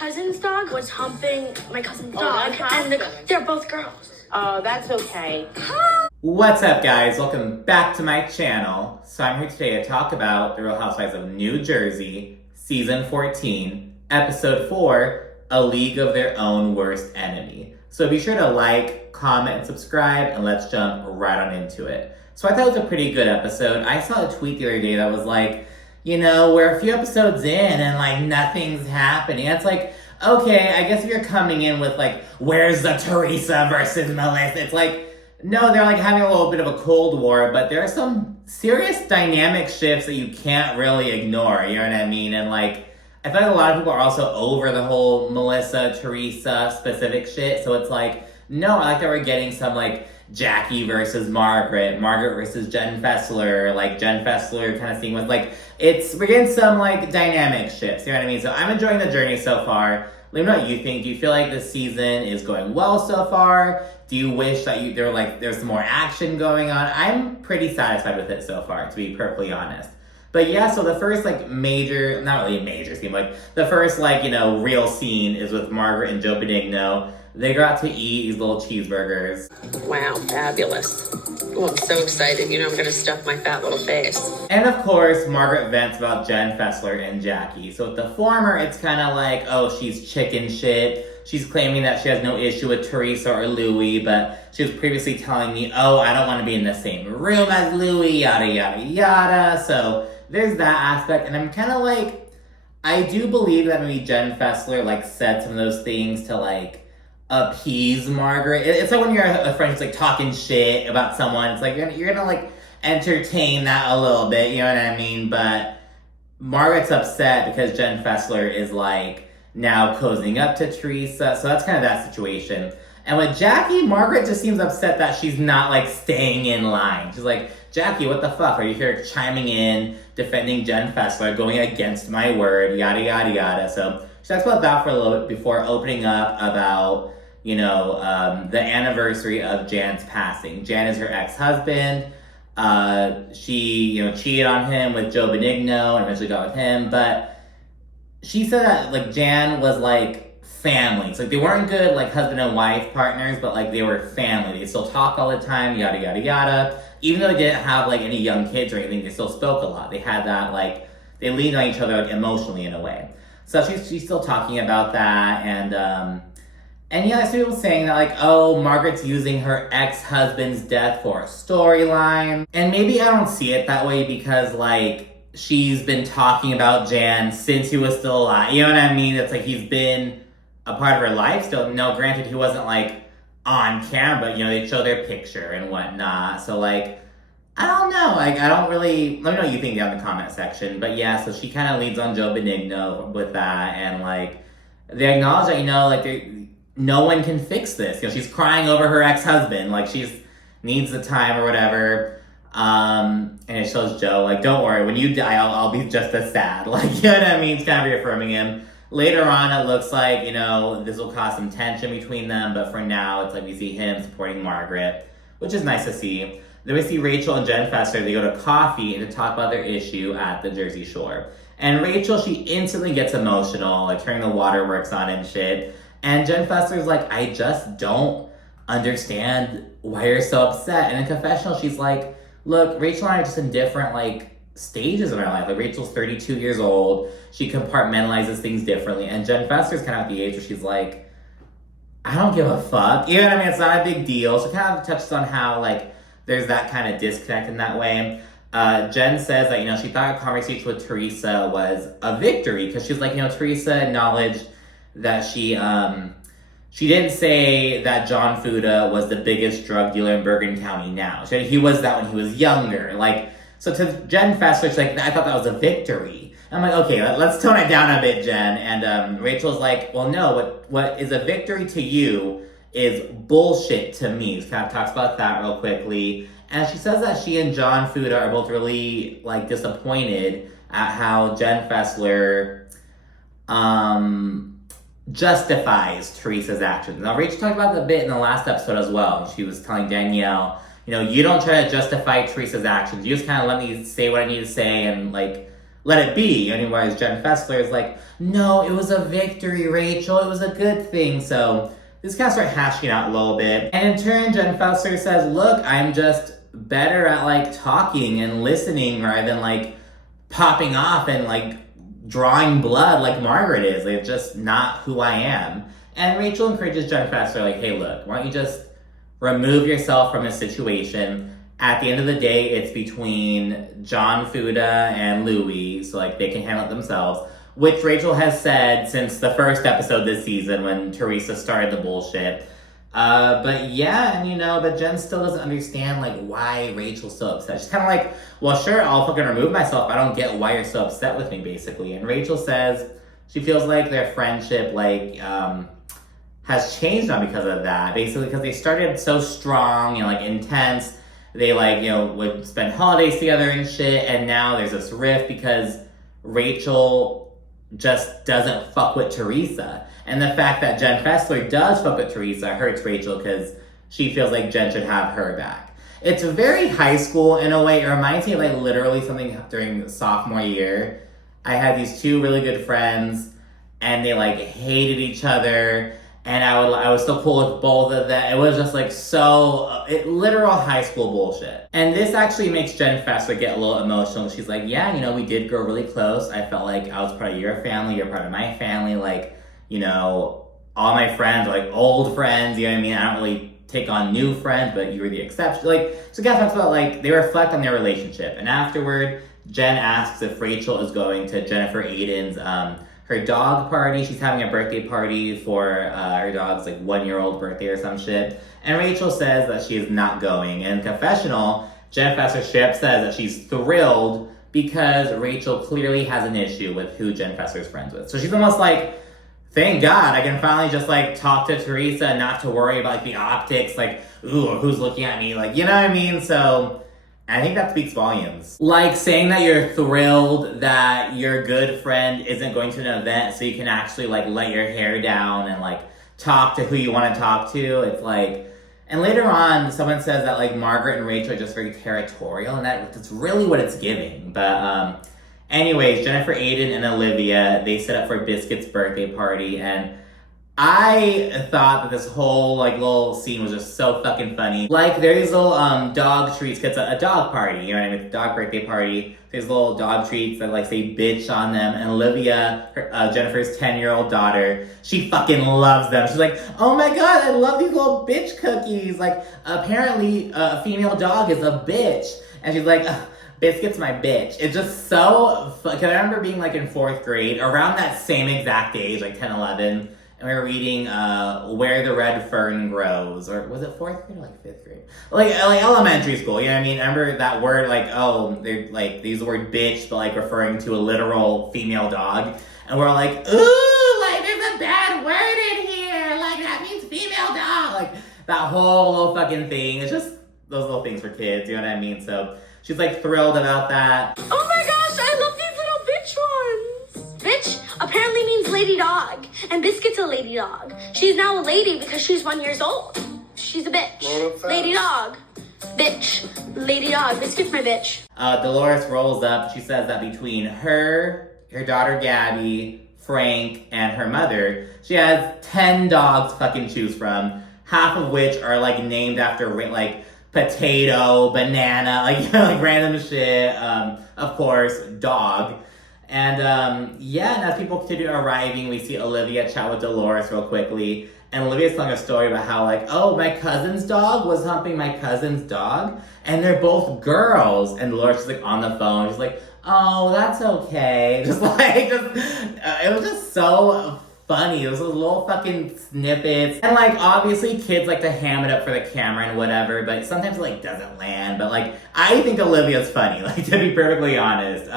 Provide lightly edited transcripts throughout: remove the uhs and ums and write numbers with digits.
cousin's dog was humping my cousin's dog, that's and they're both girls. Oh, that's okay. What's up, guys? Welcome back to my channel. So I'm here today to talk about The Real Housewives of New Jersey, Season 14, Episode 4, A League of Their Own Worst Enemy. So be sure to like, comment, and subscribe, and let's jump right on into it. So I thought it was a pretty good episode. I saw a tweet the other day that was like, you know, we're a few episodes in and like nothing's happening. It's like, okay, I guess if you're coming in with like, where's the Teresa versus Melissa? It's like, no, they're like having a little bit of a Cold War, but there are some serious dynamic shifts that you can't really ignore, you know what I mean? And like, I feel like a lot of people are also over the whole Melissa, Teresa specific shit, so it's like, no, I like that we're getting some like Jackie versus Margaret, Margaret versus Jen Fesler, like Jen Fesler kind of thing with like, we're getting some like dynamic shifts, you know what I mean? So I'm enjoying the journey so far. Let me know what you think. Do you feel like this season is going well so far? Do you wish that there's some more action going on? I'm pretty satisfied with it so far, to be perfectly honest. But yeah, so the first like major, not really a major scene, like the first like, you know, real scene is with Margaret and Joe Benigno. They go out to eat these little cheeseburgers. Wow, fabulous. Oh, I'm so excited. You know, I'm going to stuff my fat little face. And of course, Margaret vents about Jen Fesler and Jackie. So with the former, it's kind of like, oh, she's chicken shit. She's claiming that she has no issue with Teresa or Louis, but she was previously telling me, oh, I don't want to be in the same room as Louis, yada, yada, yada. So there's that aspect. And I'm kind of like, I do believe that maybe Jen Fesler like said some of those things to like appease Margaret. It's like when you're a friend who's like talking shit about someone, it's like you're gonna like entertain that a little bit, you know what I mean? But Margaret's upset because Jen Fesler is like now cozying up to Teresa, so that's kind of that situation. And with Jackie, Margaret just seems upset that she's not like staying in line. She's like, Jackie, what the fuck? Are you here chiming in, defending Jen Fesler, going against my word, yada, yada, yada. So she talks about that for a little bit before opening up about, you know, the anniversary of Jan's passing. Jan is her ex-husband. She, you know, cheated on him with Joe Benigno and eventually got with him. But she said that, like, Jan was, like, family. So, like, they weren't good, like, husband and wife partners, but, like, they were family. They still talk all the time, yada, yada, yada. Even though they didn't have, like, any young kids or anything, they still spoke a lot. They had that, like, they leaned on each other, like, emotionally in a way. So she's still talking about that, and yeah, I see people saying that, like, oh, Margaret's using her ex-husband's death for a storyline. And maybe I don't see it that way because, like, she's been talking about Jan since he was still alive. You know what I mean? It's like he's been a part of her life still. No, granted, he wasn't, like, on camera, but, you know, they show their picture and whatnot. So, like, I don't know. Like, I don't really... Let me know what you think down in the comment section. But, yeah, so she kind of leads on Joe Benigno with that. And, like, they acknowledge that, you know, like, no one can fix this. You know, she's crying over her ex-husband. Like, she's needs the time or whatever. And it shows Joe, like, don't worry. When you die, I'll be just as sad. Like, you know what I mean? It's kind of reaffirming him. Later on, it looks like, you know, this will cause some tension between them. But for now, it's like we see him supporting Margaret, which is nice to see. Then we see Rachel and Jen Fesler. They go to coffee and to talk about their issue at the Jersey Shore. And Rachel, she instantly gets emotional, like turning the waterworks on and shit. And Jen Fesler's like, I just don't understand why you're so upset. And in confessional, she's like, look, Rachel and I are just in different, like, stages of our life. Like, Rachel's 32 years old. She compartmentalizes things differently. And Jen Fesler's kind of at the age where she's like, I don't give a fuck. You know what I mean? It's not a big deal. So kind of touches on how, like, there's that kind of disconnect in that way. Jen says that, you know, she thought her conversation with Teresa was a victory because she's like, you know, Teresa acknowledged that she didn't say that John Fuda was the biggest drug dealer in Bergen County now. He was that when he was younger. Like, so to Jen Fesler, she's like, I thought that was a victory. I'm like, okay, let's tone it down a bit, Jen. And Rachel's like, well, no, what is a victory to you is bullshit to me. So kind of talks about that real quickly. And she says that she and John Fuda are both really, like, disappointed at how Jen Fesler, justifies Teresa's actions. Now, Rachel talked about the bit in the last episode as well. She was telling Danielle, you know, you don't try to justify Teresa's actions. You just kind of let me say what I need to say and, like, let it be. Anyways, Jen Fesler is like, no, it was a victory, Rachel. It was a good thing. So this kind of start hashing out a little bit. And in turn, Jen Fesler says, look, I'm just better at like talking and listening rather than like popping off and like drawing blood like Margaret is. It's just not who I am. And Rachel encourages Jen Fesler, like, hey, look, why don't you just remove yourself from a situation? At the end of the day, it's between John Fuda and Louis, so like they can handle it themselves, which Rachel has said since the first episode this season when Teresa started the bullshit. But yeah, and but Jen still doesn't understand like why Rachel's so upset. She's kind of like, well, sure, I'll fucking remove myself. I don't get why you're so upset with me, basically. And Rachel says she feels like their friendship like has changed now because of that. Basically, because they started so strong and like intense. They like, would spend holidays together and shit, and now there's this rift because Rachel just doesn't fuck with Teresa. And the fact that Jen Fesler does fuck with Teresa hurts Rachel because she feels like Jen should have her back. It's very high school in a way. It reminds me of like literally something during sophomore year. I had these two really good friends and they like hated each other. And I was so cool with both of them. It was just like literal high school bullshit. And this actually makes Jen Fesler get a little emotional. She's like, yeah, we did grow really close. I felt like I was part of your family. You're part of my family. Like, all my friends are like old friends. You know what I mean? I don't really take on new friends, but you were the exception. Like, so guys talks about like, they reflect on their relationship. And afterward, Jen asks if Rachel is going to Jennifer Aydin's, her dog party. She's having a birthday party for her dog's like 1-year-old birthday or some shit. And Rachel says that she is not going. And in confessional, Jen Fesler says that she's thrilled because Rachel clearly has an issue with who Jen Fesler's friends with. So she's almost like, thank God, I can finally just like talk to Teresa and not to worry about like the optics, like, ooh, who's looking at me, like, you know what I mean? So I think that speaks volumes. Like saying that you're thrilled that your good friend isn't going to an event so you can actually like let your hair down and like talk to who you want to talk to. It's like, and later on someone says that like Margaret and Rachel are just very territorial, and that's really what it's giving. But anyways, Jennifer Aydin and Olivia, they set up for Biscuit's birthday party, and I thought that this whole like little scene was just so fucking funny. Like there's little dog treats, it's a dog party, you know what I mean? It's a dog birthday party. There's little dog treats that like say bitch on them, and Olivia, Jennifer's 10-year-old daughter, she fucking loves them. She's like, oh my god, I love these little bitch cookies. Like apparently a female dog is a bitch. And she's like, Biscuit's my bitch. It's just so fun. Cause I remember being like in 4th grade, around that same exact age, like 10, 11, and we were reading Where the Red Fern Grows, or was it 4th grade or like 5th grade? Like elementary school, you know what I mean? I remember that word, like, oh, they're like, they use the word bitch, but like referring to a literal female dog. And we're like, ooh, like there's a bad word in here. Like that means female dog. Like that whole little fucking thing. It's just those little things for kids, you know what I mean? So she's like thrilled about that. Oh my gosh, I love these little bitch ones. Bitch apparently means lady dog, and Biscuit's a lady dog. She's now a lady because she's 1 year old. She's a bitch. Lady dog. Bitch. Lady dog. Biscuit's my bitch. Dolores rolls up. She says that between her daughter Gabby, Frank, and her mother, she has 10 dogs to fucking choose from, half of which are like named after like potato, banana, like like random shit. Of course, dog. And and as people continue arriving, we see Olivia chat with Dolores real quickly. And Olivia's telling a story about how like, oh, my cousin's dog was humping my cousin's dog, and they're both girls. And Dolores is like on the phone. She's like, oh, that's okay. Just it was just so funny. It was those little fucking snippets. And like, obviously kids like to ham it up for the camera and whatever, but sometimes it like doesn't land. But like, I think Olivia's funny, like to be perfectly honest.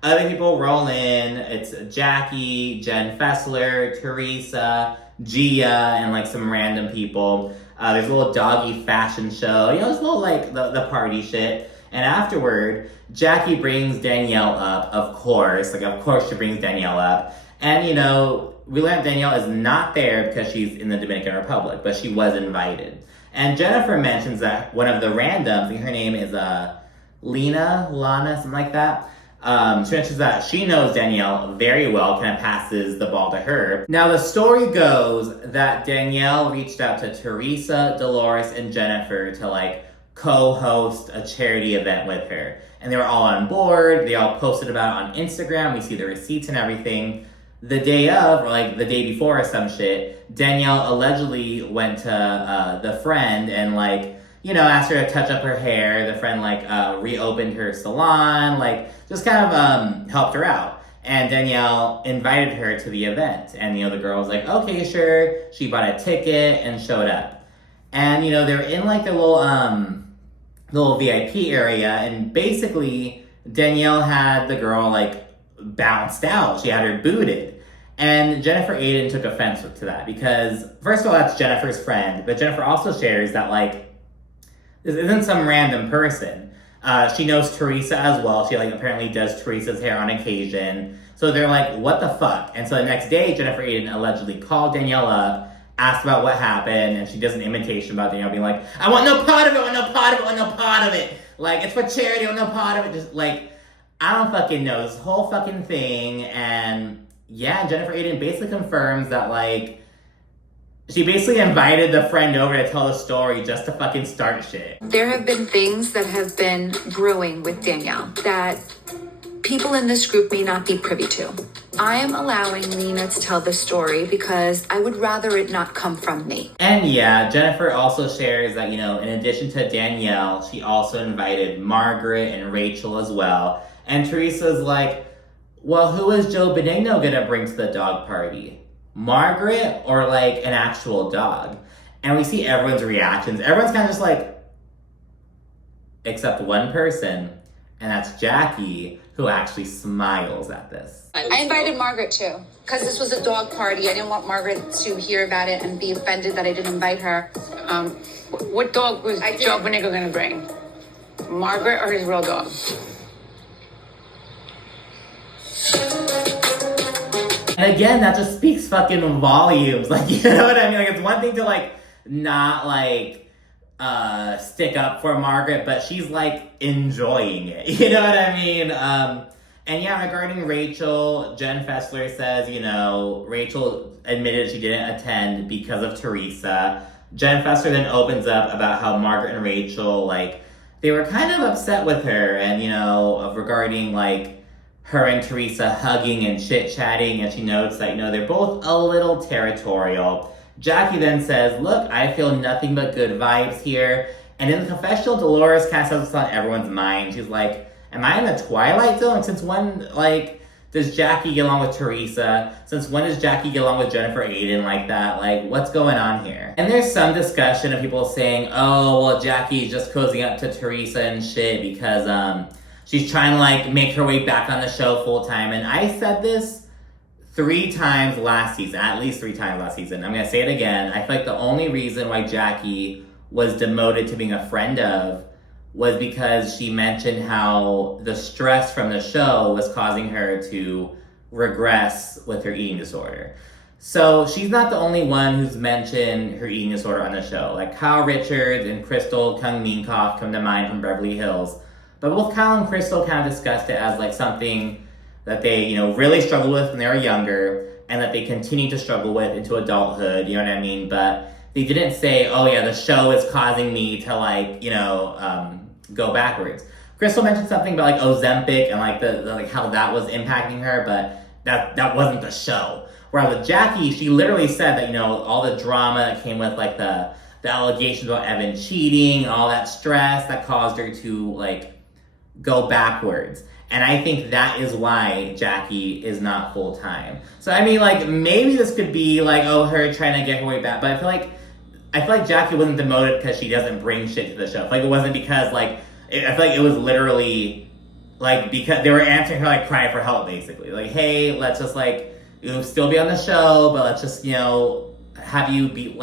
Other people roll in. It's Jackie, Jen Fesler, Teresa, Gia, and like some random people. There's a little doggy fashion show. It's a little like the party shit. And afterward, Jackie brings Danielle up, of course. Like, of course she brings Danielle up. And, we learned Danielle is not there because she's in the Dominican Republic, but she was invited. And Jennifer mentions that one of the randoms, I think her name is Lana, something like that. She mentions that she knows Danielle very well, kind of passes the ball to her. Now, the story goes that Danielle reached out to Teresa, Dolores, and Jennifer to, like, co-host a charity event with her. And they were all on board. They all posted about it on Instagram. We see the receipts and everything. The day of, or like the day before or some shit, Danielle allegedly went to the friend and, like, you know, asked her to touch up her hair. The friend, like, reopened her salon, like, just kind of helped her out. And Danielle invited her to the event. And, you know, the girl was like, okay, sure. She bought a ticket and showed up. And, you know, they're in, like, the little VIP area. And basically, Danielle had the girl, like, bounced out. She had her booted. And Jennifer Aydin took offense to that because, first of all, that's Jennifer's friend. But Jennifer also shares that, like, this isn't some random person. She knows Teresa as well. She, like, apparently does Teresa's hair on occasion. So they're like, what the fuck? And so the next day, Jennifer Aydin allegedly called Danielle up, asked about what happened, and she does an imitation about Danielle being like, I want no part of it, I want no part of it, I want no part of it. Like, it's for charity, I want no part of it. Just, like, I don't fucking know this whole fucking thing. And yeah, Jennifer Aydin basically confirms that, like, she basically invited the friend over to tell the story just to fucking start shit. There have been things that have been brewing with Danielle that people in this group may not be privy to. I am allowing Lena to tell the story because I would rather it not come from me. And yeah, Jennifer also shares that, you know, in addition to Danielle, she also invited Margaret and Rachel as well. And Teresa's like, well, who is Joe Benigno gonna bring to the dog party? Margaret or, like, an actual dog? And we see everyone's reactions. Everyone's kind of just like, except one person, and that's Jackie, who actually smiles at this. I invited Margaret too, because this was a dog party. I didn't want Margaret to hear about it and be offended that I didn't invite her. What dog was Joe Benigno gonna bring? Margaret or his real dog? And again, that just speaks fucking volumes. Like, you know what I mean? Like, it's one thing to, like, not, like, stick up for Margaret, but she's, like, enjoying it. You know what I mean? And yeah, regarding Rachel, Jen Fesler says, you know, Rachel admitted she didn't attend because of Teresa. Jen Fesler then opens up about how Margaret and Rachel, like, they were kind of upset with her and, you know, regarding, like, her and Teresa hugging and chit-chatting, and she notes that, you know, they're both a little territorial. Jackie then says, look, I feel nothing but good vibes here. And in the confessional, Dolores kind of says what's on everyone's mind. She's like, am I in the Twilight Zone? Since when, like, does Jackie get along with Teresa? Since when does Jackie get along with Jennifer Aydin like that? Like, what's going on here? And there's some discussion of people saying, oh, well, Jackie's just cozying up to Teresa and shit because, she's trying to, like, make her way back on the show full time. And I said this 3 times last season, at least 3 times last season. I'm going to say it again. I feel like the only reason why Jackie was demoted to being a friend of was because she mentioned how the stress from the show was causing her to regress with her eating disorder. So she's not the only one who's mentioned her eating disorder on the show. Like, Kyle Richards and Crystal Kung Minkoff come to mind from Beverly Hills. But both Kyle and Crystal kind of discussed it as, like, something that they, you know, really struggled with when they were younger and that they continue to struggle with into adulthood, you know what I mean? But they didn't say, oh yeah, the show is causing me to, like, you know, go backwards. Crystal mentioned something about, like, Ozempic and, like, the like, how that was impacting her, but that wasn't the show. Whereas with Jackie, she literally said that, you know, all the drama that came with, like, the allegations about Evan cheating, all that stress that caused her to, like, go backwards. And I think that is why Jackie is not full-time. So, I mean, like, maybe this could be, like, oh, her trying to get her way back. But I feel like Jackie wasn't demoted because she doesn't bring shit to the show. Like, it wasn't because, like, I feel like it was literally, like, because they were answering her, like, crying for help, basically. Like, hey, let's just, like, you know, still be on the show, but let's just, you know, have you be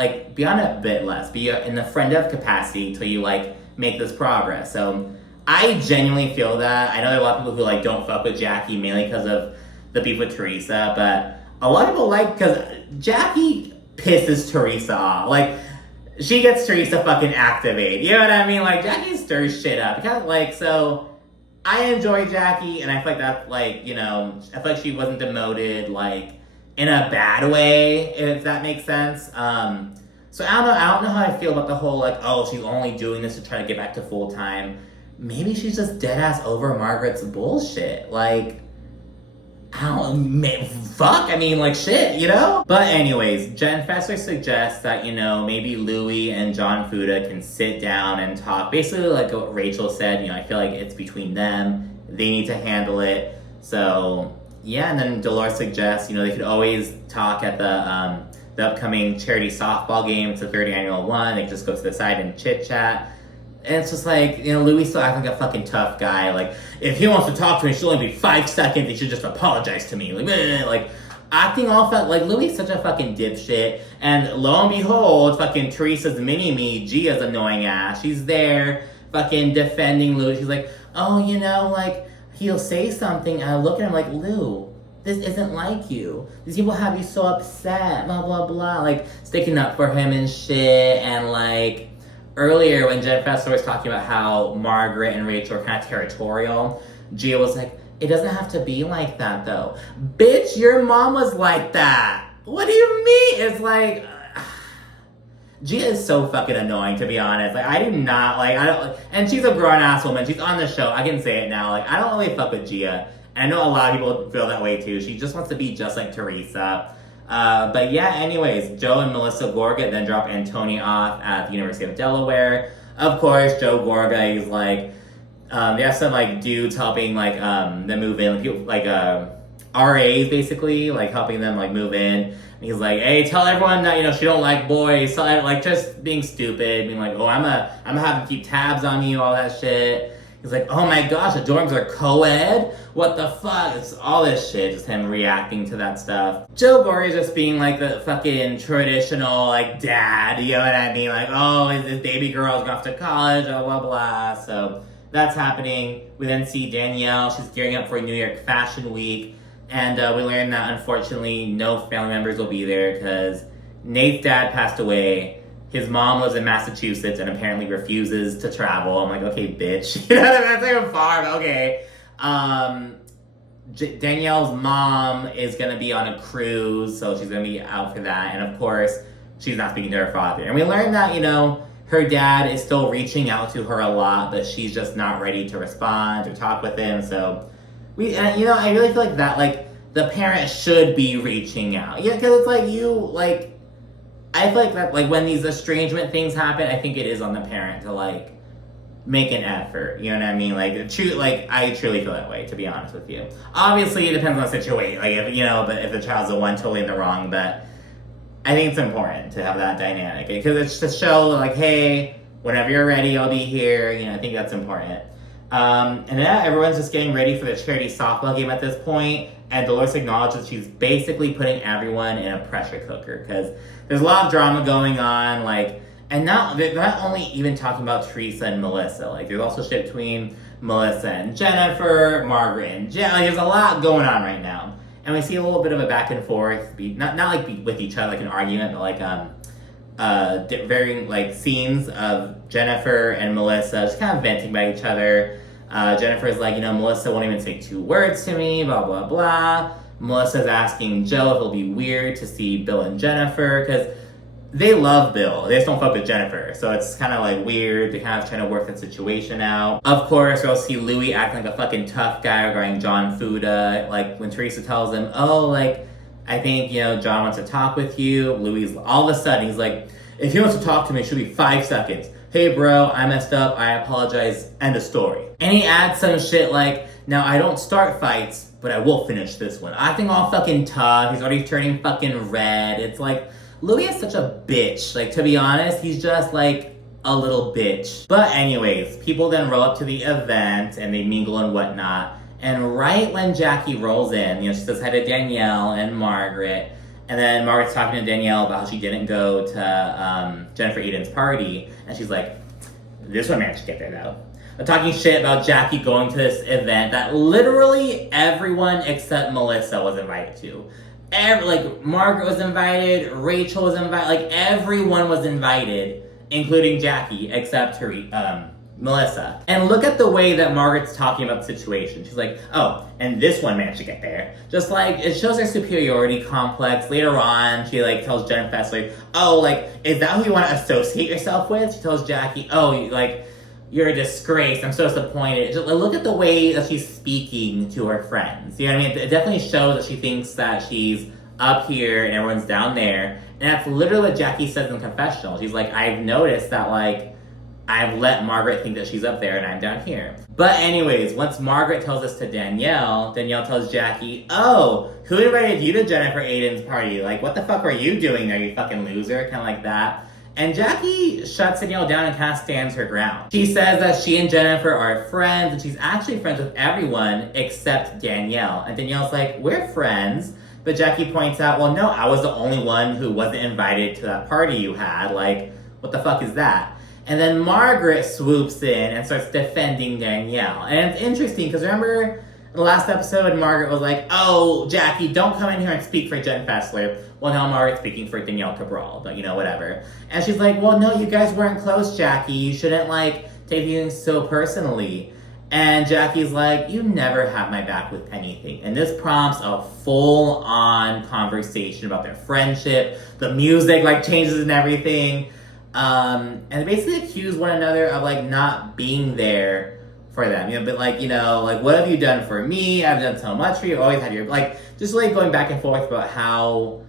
on a bit less. Be in the friend of capacity till you, like, make this progress. So I genuinely feel that. I know there are a lot of people who, like, don't fuck with Jackie mainly because of the beef with Teresa, but a lot of people like, because Jackie pisses Teresa off. Like, she gets Teresa fucking activated. You know what I mean? Like, Jackie stirs shit up. Kind of, like, so, I enjoy Jackie, and I feel like that, like, you know, I feel like she wasn't demoted, like, in a bad way, if that makes sense. So I don't know how I feel about the whole, like, oh, she's only doing this to try to get back to full-time. Maybe she's just dead-ass over Margaret's bullshit. Like, fuck, I mean, like, shit, you know? But anyways, Jen Fesler suggests that, you know, maybe Louis and John Fuda can sit down and talk. Basically, like what Rachel said, you know, I feel like it's between them. They need to handle it. So, yeah, and then Dolores suggests, you know, they could always talk at the upcoming charity softball game. It's the 30th annual one. They could just go to the side and chit-chat. And it's just like, you know, Louis still acting like a fucking tough guy. Like, if he wants to talk to me, it should only be 5 seconds. He should just apologize to me. Like acting all like Louis is such a fucking dipshit. And lo and behold, fucking Teresa's mini-me, Gia's annoying ass. She's there fucking defending Louis. She's like, oh, you know, like, he'll say something. And I look at him like, Lou, this isn't like you. These people have you so upset, blah, blah, blah. Like, sticking up for him and shit. And, like, earlier when Jen Fesler was talking about how Margaret and Rachel are kind of territorial, Gia was like, it doesn't have to be like that, though. Bitch, your mom was like that. What do you mean? It's like, Gia is so fucking annoying, to be honest. Like, I do not, like, I don't, and she's a grown-ass woman. She's on the show. I can say it now. Like, I don't really fuck with Gia. And I know a lot of people feel that way, too. She just wants to be just like Teresa. But yeah, anyways, Joe and Melissa Gorga then drop Antonia off at the University of Delaware. Of course, Joe Gorga is like, they have some like dudes helping like them move in, like people like RAs basically, like helping them like move in. And he's like, hey, tell everyone that, you know, she don't like boys. So like just being stupid, being like, oh, I'm gonna have to keep tabs on you, all that shit. He's like, oh my gosh, the dorms are co-ed? What the fuck? It's all this shit, just him reacting to that stuff. Joe Gorga is just being like the fucking traditional, like, dad, you know what I mean? Like, oh, his baby girl's going off to college, blah, blah, blah. So that's happening. We then see Danielle. She's gearing up for New York Fashion Week. And we learn that, unfortunately, no family members will be there because Nate's dad passed away. His mom lives in Massachusetts and apparently refuses to travel. I'm like, okay, bitch. You know, that's like a farm. Okay. Danielle's mom is going to be on a cruise, so she's going to be out for that. And of course, she's not speaking to her father. And we learned that, you know, her dad is still reaching out to her a lot, but she's just not ready to respond or talk with him. So, you know, I really feel like that, like, the parent should be reaching out. Yeah, because it's like you, like, I feel like that, like, when these estrangement things happen, I think it is on the parent to, like, make an effort. You know what I mean? Like, I truly feel that way, to be honest with you. Obviously, it depends on the situation. Like, if, you know, but if the child's the one totally in the wrong, but I think it's important to have that dynamic. Because it's to show, like, hey, whenever you're ready, I'll be here. You know, I think that's important. And yeah, everyone's just getting ready for the charity softball game at this point. And Dolores acknowledges she's basically putting everyone in a pressure cooker because there's a lot of drama going on, like, and now they're not only even talking about Teresa and Melissa, like, there's also shit between Melissa and Jennifer, Margaret and Jen, like, there's a lot going on right now. And we see a little bit of a back and forth, not like with each other, like an argument, but like, varying, like, scenes of Jennifer and Melissa just kind of venting by each other. Jennifer's like, you know, Melissa won't even say 2 words to me, blah, blah, blah. Melissa's asking Joe if it'll be weird to see Bill and Jennifer, because they love Bill. They just don't fuck with Jennifer. So it's kind of like weird. They're kind of trying to work the situation out. Of course, we'll see Louis acting like a fucking tough guy regarding John Fuda. Like, when Teresa tells him, oh, like, I think, you know, John wants to talk with you. Louis, all of a sudden, he's like, if he wants to talk to me, it should be 5 seconds. Hey, bro, I messed up. I apologize. End of story. And he adds some shit like, now, I don't start fights, but I will finish this one. Acting all fucking tough. He's already turning fucking red. It's like, Louis is such a bitch. Like, to be honest, he's just like a little bitch. But anyways, people then roll up to the event and they mingle and whatnot. And right when Jackie rolls in, you know, she says hi to Danielle and Margaret. And then Margaret's talking to Danielle about how she didn't go to Jennifer Aydin's party. And she's like, this one managed to get there, though. They're talking shit about Jackie going to this event that literally everyone except Melissa was invited to. Like, Margaret was invited, Rachel was invited, like, everyone was invited, including Jackie, except Melissa. And look at the way that Margaret's talking about the situation. She's like, oh, and this one managed to get there. Just like, it shows her superiority complex. Later on, she like tells Jen Fesler, oh, like, is that who you want to associate yourself with? She tells Jackie, oh, like, you're a disgrace. I'm so disappointed. Just look at the way that she's speaking to her friends. You know what I mean? It definitely shows that she thinks that she's up here and everyone's down there. And that's literally what Jackie says in the confessional. She's like, I've noticed that, like, I've let Margaret think that she's up there and I'm down here. But anyways, once Margaret tells this to Danielle, Danielle tells Jackie, oh, who invited you to Jennifer Aydin's party? Like, what the fuck were you doing there, you fucking loser? Kind of like that. And Jackie shuts Danielle down and kind of stands her ground. She says that she and Jennifer are friends, and she's actually friends with everyone except Danielle. And Danielle's like, we're friends. But Jackie points out, well, no, I was the only one who wasn't invited to that party you had. Like, what the fuck is that? And then Margaret swoops in and starts defending Danielle. And it's interesting, because remember in the last episode, Margaret was like, oh, Jackie, don't come in here and speak for Jen Fesler. Well, now Margaret's speaking for Danielle Cabral, but, you know, whatever. And she's like, well, no, you guys weren't close, Jackie. You shouldn't, like, take things so personally. And Jackie's like, you never have my back with anything. And this prompts a full-on conversation about their friendship. The music, like, changes and everything. And they basically accuse one another of, like, not being there for them. You know, but, like, you know, like, what have you done for me? I've done so much for you. Always had your, like, just, like, going back and forth about how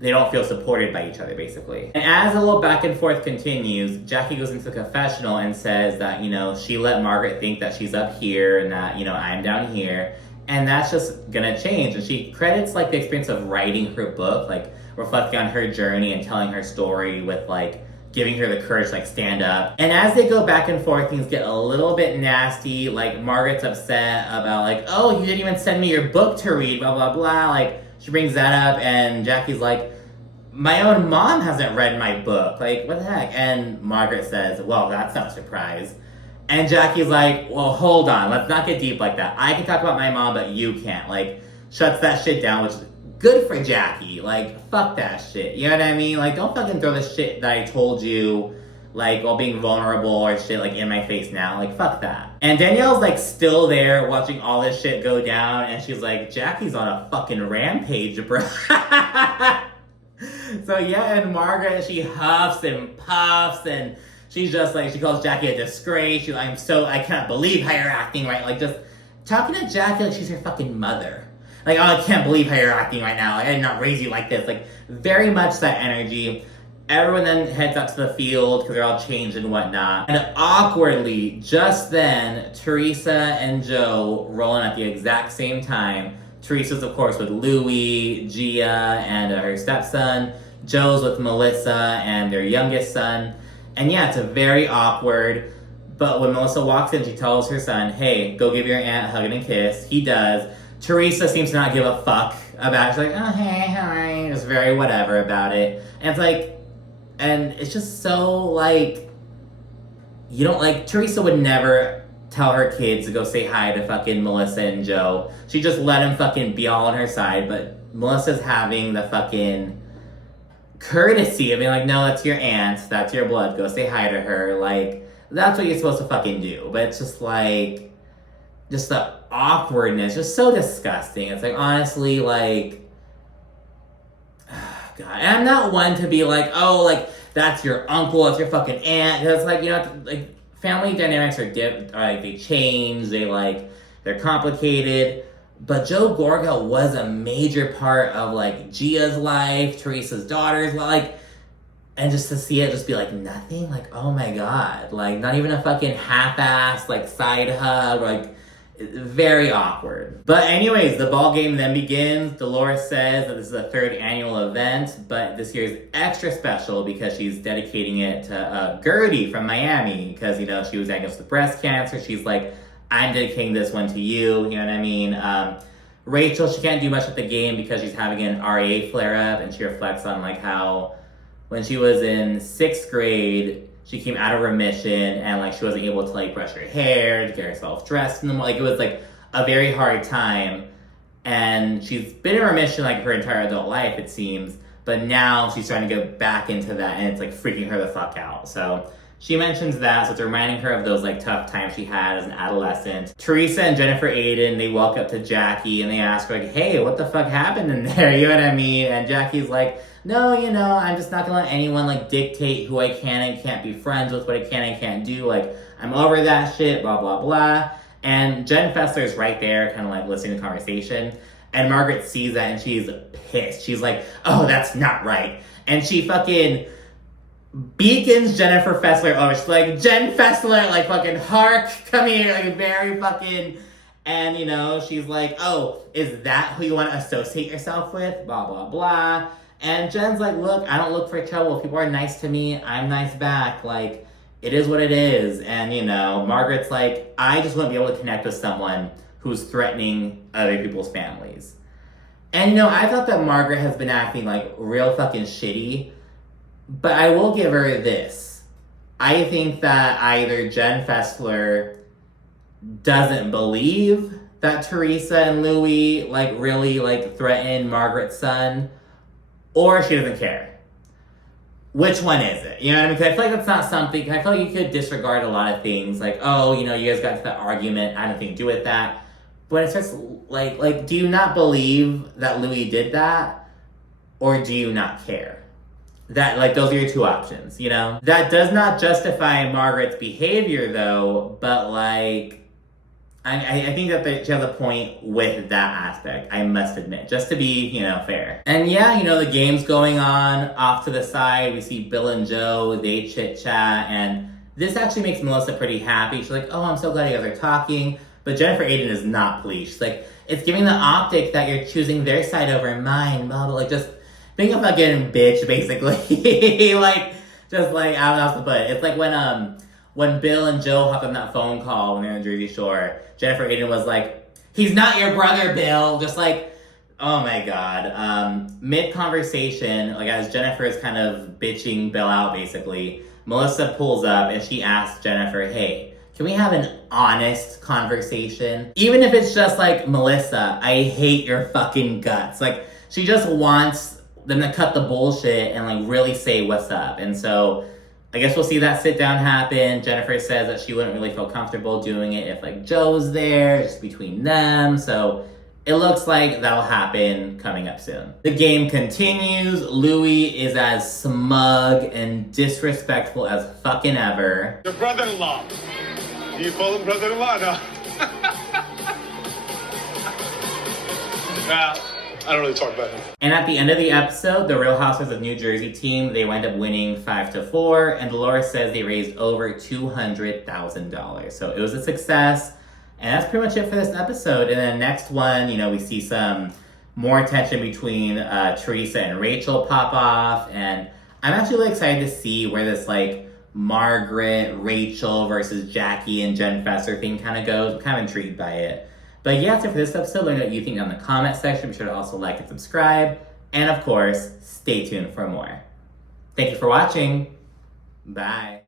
they don't feel supported by each other, basically. And as the little back and forth continues, Jackie goes into the confessional and says that, you know, she let Margaret think that she's up here and that, you know, I'm down here. And that's just gonna change. And she credits, like, the experience of writing her book, like, reflecting on her journey and telling her story with, like, giving her the courage to, like, stand up. And as they go back and forth, things get a little bit nasty. Like, Margaret's upset about, like, oh, you didn't even send me your book to read, blah, blah, blah. Like, she brings that up, and Jackie's like, my own mom hasn't read my book. Like, what the heck? And Margaret says, well, that's not a surprise. And Jackie's like, well, hold on. Let's not get deep like that. I can talk about my mom, but you can't. Like, shuts that shit down, which is good for Jackie. Like, fuck that shit. You know what I mean? Like, don't fucking throw the shit that I told you, like, while being vulnerable or shit, like, in my face now. Like, fuck that. And Danielle's, like, still there watching all this shit go down, and she's like, Jackie's on a fucking rampage, bro. So, yeah, and Margaret, she huffs and puffs, and she's just like, she calls Jackie a disgrace. She's like, I can't believe how you're acting right. Like, just talking to Jackie like she's her fucking mother. Like, oh, I can't believe how you're acting right now. Like, I did not raise you like this. Like, very much that energy. Everyone then heads out to the field because they're all changed and whatnot. And awkwardly, just then, Teresa and Joe roll in at the exact same time. Teresa's, of course, with Louie, Gia, and her stepson. Joe's with Melissa and their youngest son. And yeah, it's a very awkward. But when Melissa walks in, she tells her son, hey, go give your aunt a hug and a kiss. He does. Teresa seems to not give a fuck about it. She's like, oh, hey, hi. Just very whatever about it. And it's like, and it's just so, like, you don't, like, Teresa would never tell her kids to go say hi to fucking Melissa and Joe. She just let them fucking be all on her side, but Melissa's having the fucking courtesy of being like, no, that's your aunt, that's your blood, go say hi to her. Like, that's what you're supposed to fucking do. But it's just like, just the awkwardness, just so disgusting. It's like, honestly, like, God. And I'm not one to be like, oh, like, that's your uncle, that's your fucking aunt. Because, like, you know, like, family dynamics are like, they change, they're complicated. But Joe Gorga was a major part of, like, Gia's life, Teresa's daughter's life, like, and just to see it just be like nothing, like, oh my God, like, not even a fucking half-assed, like, side hug, like, very awkward. But anyways, the ball game then begins. Dolores says that this is a third annual event, but this year is extra special because she's dedicating it to Gertie from Miami, because, you know, she was diagnosed with breast cancer. She's like, I'm dedicating this one to you, you know what I mean? Rachel, she can't do much at the game because she's having an RA flare-up, and she reflects on, like, how when she was in 6th grade, she came out of remission, and, like, she wasn't able to, like, brush her hair, to get herself dressed, and, like, it was, like, a very hard time, and she's been in remission, like, her entire adult life, it seems, but now she's starting to go back into that, and it's, like, freaking her the fuck out. So She mentions that, so it's reminding her of those like tough times she had as an adolescent. Teresa and Jennifer Aydin, they walk up to Jackie and they ask her like, hey, what the fuck happened in there? You know what I mean? And Jackie's like, no, you know, I'm just not gonna let anyone like dictate who I can and can't be friends with, what I can and can't do. Like, I'm over that shit, blah, blah, blah. And Jen Fesler is right there, kind of like listening to the conversation. And Margaret sees that and she's pissed. She's like, oh, that's not right. And she fucking beacons Jennifer Fesler over. She's like, Jen Fesler, like fucking hark, come here, like very fucking, and you know, she's like, oh, is that who you want to associate yourself with? Blah, blah, blah. And Jen's like, look, I don't look for trouble. If people are nice to me, I'm nice back. Like, it is what it is. And you know, Margaret's like, I just want to be able to connect with someone who's threatening other people's families. And you know, I thought that Margaret has been acting like real fucking shitty. But I will give her this. I think that either Jen Fesler doesn't believe that Teresa and Louis like really like threaten Margaret's son, or she doesn't care. Which one is it? You know what I mean? Because I feel like that's not something, I feel like you could disregard a lot of things. Like, oh, you know, you guys got to that argument. I don't think do with that. But it's just like, do you not believe that Louis did that? Or do you not care? That, like, those are your two options, you know? That does not justify Margaret's behavior, though, but, like, I think that she has a point with that aspect, I must admit, just to be, you know, fair. And yeah, you know, the game's going on off to the side. We see Bill and Joe, they chit-chat, and this actually makes Melissa pretty happy. She's like, oh, I'm so glad you guys are talking. But Jennifer Aydin is not pleased. She's like, it's giving the optic that you're choosing their side over mine, blah, blah, like, just being a fucking bitch, basically. Like, just like, I don't know how to put it. It's like when Bill and Joe hopped on that phone call when they were in Jersey Shore, Jennifer Aydin was like, he's not your brother, Bill. Just like, oh my God. Mid-conversation, like as Jennifer is kind of bitching Bill out, basically, Melissa pulls up and she asks Jennifer, hey, can we have an honest conversation? Even if it's just like, Melissa, I hate your fucking guts. Like, she just wants them to cut the bullshit and like really say what's up. And so I guess we'll see that sit down happen. Jennifer says that she wouldn't really feel comfortable doing it if like Joe's there, just between them. So it looks like that'll happen coming up soon. The game continues. Louis is as smug and disrespectful as fucking ever. Your brother-in-law. Do you call him brother-in-law? No. Nah. I don't really talk about him. And at the end of the episode, the Real Housewives of New Jersey team, they wind up winning 5-4, and Dolores says they raised over $200,000. So it was a success, and that's pretty much it for this episode. And then next one, you know, we see some more tension between Teresa and Rachel pop off, and I'm actually really excited to see where this, like, Margaret, Rachel versus Jackie and Jen Fesler thing kind of goes. I'm kind of intrigued by it. But yeah, that's it for this episode. Let me know what you think down in the comment section. Be sure to also like and subscribe. And of course, stay tuned for more. Thank you for watching. Bye.